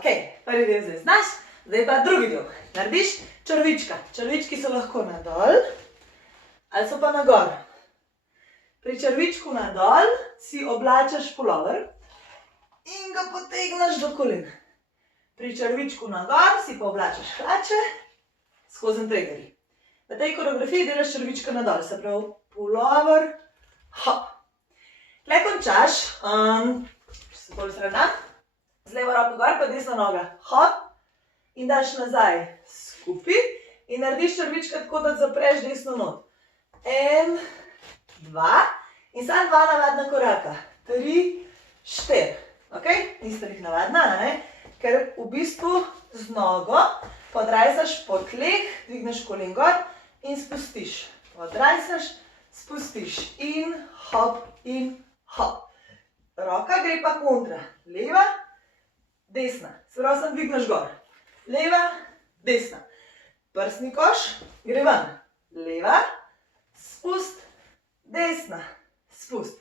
Ok, prvi del zdaj znaš, zdaj pa drugi del. Narediš črvička. Črvički so lahko nadol ali so pa nagor. Pri črvičku nadol si oblačaš pulover in ga potegneš do kolen. Pri črvičku nagor si pa oblačaš hlače skozi triggerji. V tej koreografiji delaš črvička nadol, se pravi pulover, hop. Tle končaš, se bolj sredam, z levo roko gor, pa desna noga, hop, in daš nazaj skupaj in narediš črvička tako, da zapreš desno not. 1, 2 in samo 2 navadna koraka. 3, 4. Ok? Nista jih navadna, ne? Ker v bistvu z nogo podrajsaš po tleh, dvigneš kolen gor in spustiš. Podrajsaš, spustiš in hop, Roka gre pa kontra. Leva, desna. Se pravi, sem dvigneš gor. Leva, desna. Prsni koš gre ven. Leva, spust, desna, spust.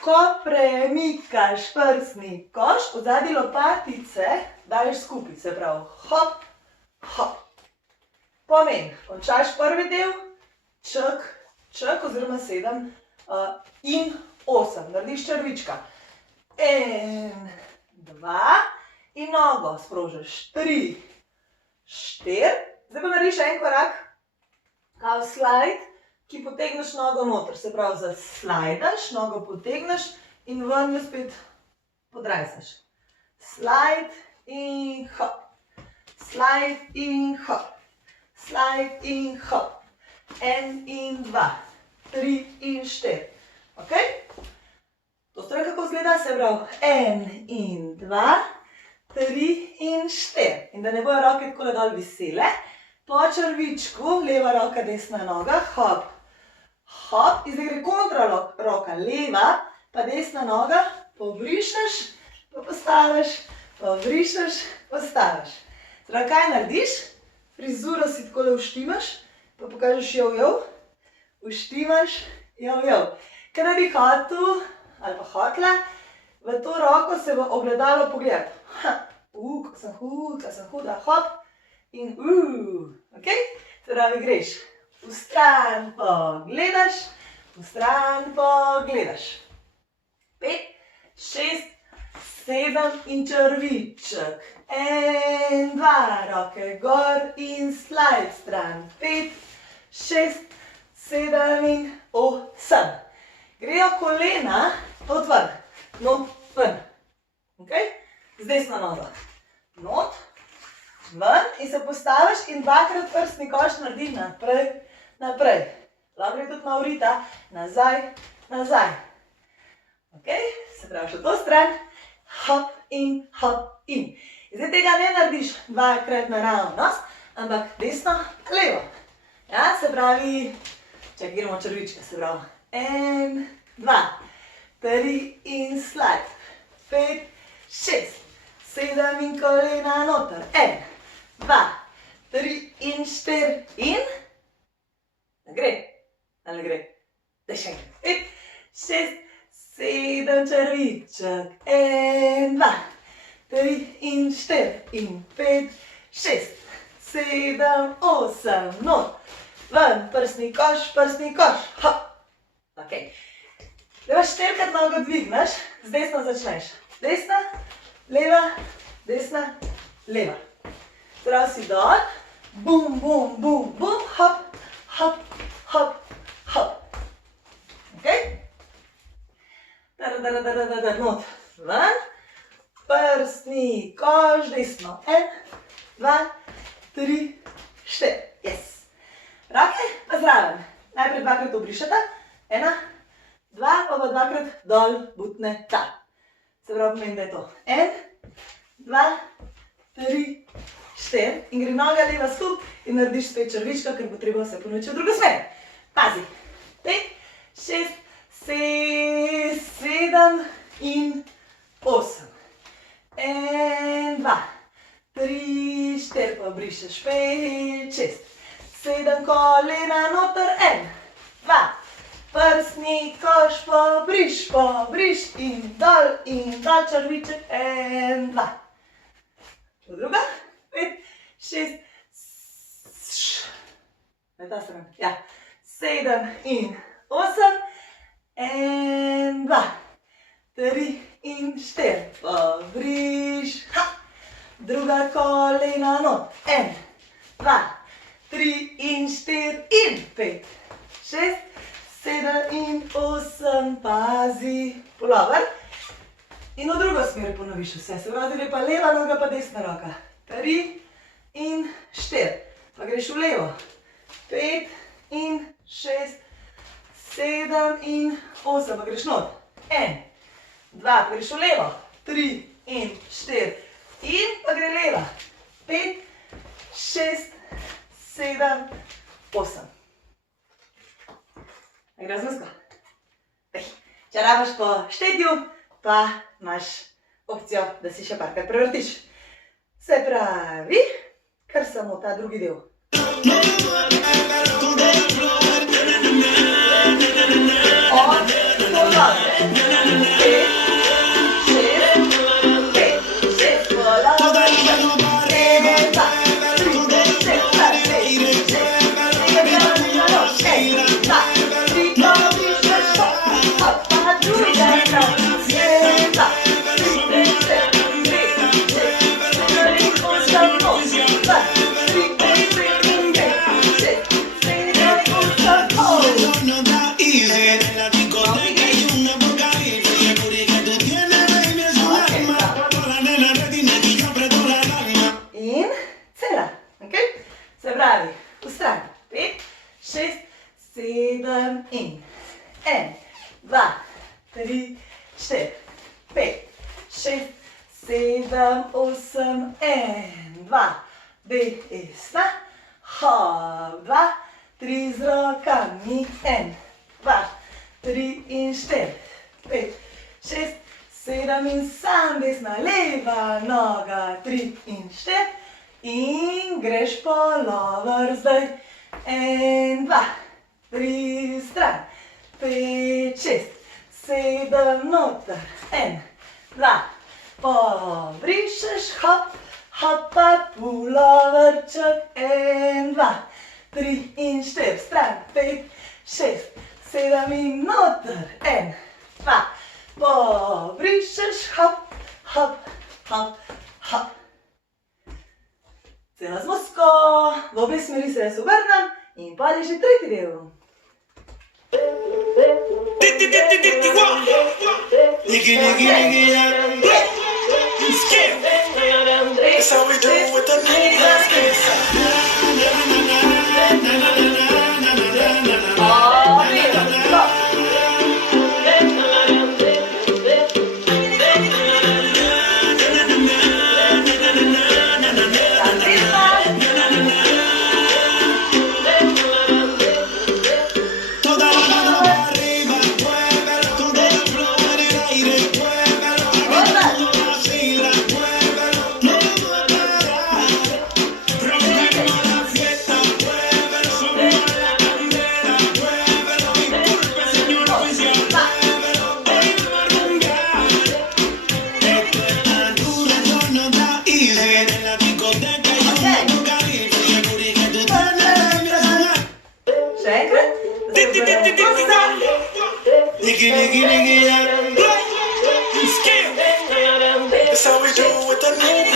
Ko premikaš prsni koš, od zadaj lopatice daješ skupaj. Se pravi, hop, hop. Pomeni, končaš prvi del, ček oziroma 7 in 8. Narediš črvička. 1, 2 in nogo sprožiš. 3, 4. Zdaj pa narediš en korak, kao slide, ki potegneš nogo noter. Se pravi, zaslajdaš, nogo potegneš in ven jo spet podrajsaš. Slide in hop. Slide in hop. Slide in hop. 1 in 2. 3 in 4. Ok? To stroj kako izgleda, se pravi 1 in 2, 3 in 4. In da ne bojo roke tako dol visele, po črvičku, leva roka, desna noga, hop, hop, in zdaj gre kontra roka, leva, pa desna noga, pobrišeš, pa postaviš, pobrišeš, postaviš. Zdaj, kaj narediš? Frizuro si takole uštimaš, pa pokažeš jojo, uštimaš, jojo. Kaj bi hotel ali pa hotla, v to roko se v ogledalo pogledati. Kako sem huda, hop in ok? Torej greš, v stran pogledaš, v stran pogledaš. 5, 6, 7 in črviček. 1, 2, roke gor in slide stran. 5, 6, 7 in 8. Grejo kolena od ven, not ven. Ok? Z desno nogo. Not, ven in se postaviš in dvakrat prstni koš naredi naprej, naprej. Lahko gre tudi malo rita, nazaj, nazaj. Ok? Se pravi, še to stran, hop in hop in. Zdaj tega ne narediš dvakrat naravnost, ampak desno, levo. Ja, se pravi, čakaj, gremo črvička, se pravi. 1, 2, 3 in slide. 5, 6, 7 in kolena noter. 1, 2, 3 in 4 in... Ne gre? Ali ne gre? Daj še enkrat. 5, 6, 7 črviček. 1, 2, 3 in 4 in 5, 6, 7, 8, not. Ven, prsni koš, hop. Ok. Zdaj pa 4-krat nogo dvigneš, z desno začneš. Desna, leva, desna, leva. Prav si dol, bum, bum, bum, bum, hop, hop, hop, hop. Ok? Not, ven, prsni koš, desno. 1, 2, 3, 4. Yes. Roke pa zraven. Najprej dvakrat obrišeta. 1, 2, pa 2-krat dol butneta. Se pravi, pomeni, da je to. 1, 2, 3, 4. In gre noga leva skup in narediš spet črvička, ker bo treba se ponoviti v drugo smer. Pazi. 5, 6, 7 in 8. 1, 2, 3, 4. Pa brišeš 5, 6. 7 kolena noter. 1, 2. Prsni koš pobriš in dol črviček. 1, 2. Do druga, 5, 6, na ta stran, ja, 7 in 8, 1, 2, 3 in 4, pobriš, druga kolena not, 1, 2, 3 in 4 in 5, 6, 7 in 8, pazi, pulover. In v drugo smer ponoviš vse, se pravi, gre pa leva noga pa desna roka. 3 in 4, pa greš v levo. 5 in 6, 7 in 8, pa greš not. 1, 2, pa greš v levo. 3 in 4 in pa gre leva. 5, 6, 7, 8. Gre razumsko? Če rabaš po štetju, pa imaš opcijo, da si še parkrat prevrtiš. Se pravi, kar samo ta drugi del. Od polove. 5, 6, 5, 6 polove. 1, 2, 3, 6, 7, 6, 7, 2, 3, pa druga stran. In 1, 2, 3, 4, 5, 6, 7, 8, 1, 2, desna, hop, 2, 3 z rokami, 1, 2, 3 in 4, 5, 6, 7 in sam desna, leva noga, 3 in 4 in greš polover zdaj, 1, 2, 3 stran, 5, 6, 7 noter, 1, 2, pobrišeš, hop, hop, pa puloverček, 1, 2, 3 in 4, stran, 5, 6, 7 in noter, 1, 2, pobrišeš, hop, hop, hop, hop. Cela zmozko, v obe smeri se jaz obrnem in pa je že tretji del. Nigga, skip. That's how we do it with the Nigga, skip. That's how we do it with the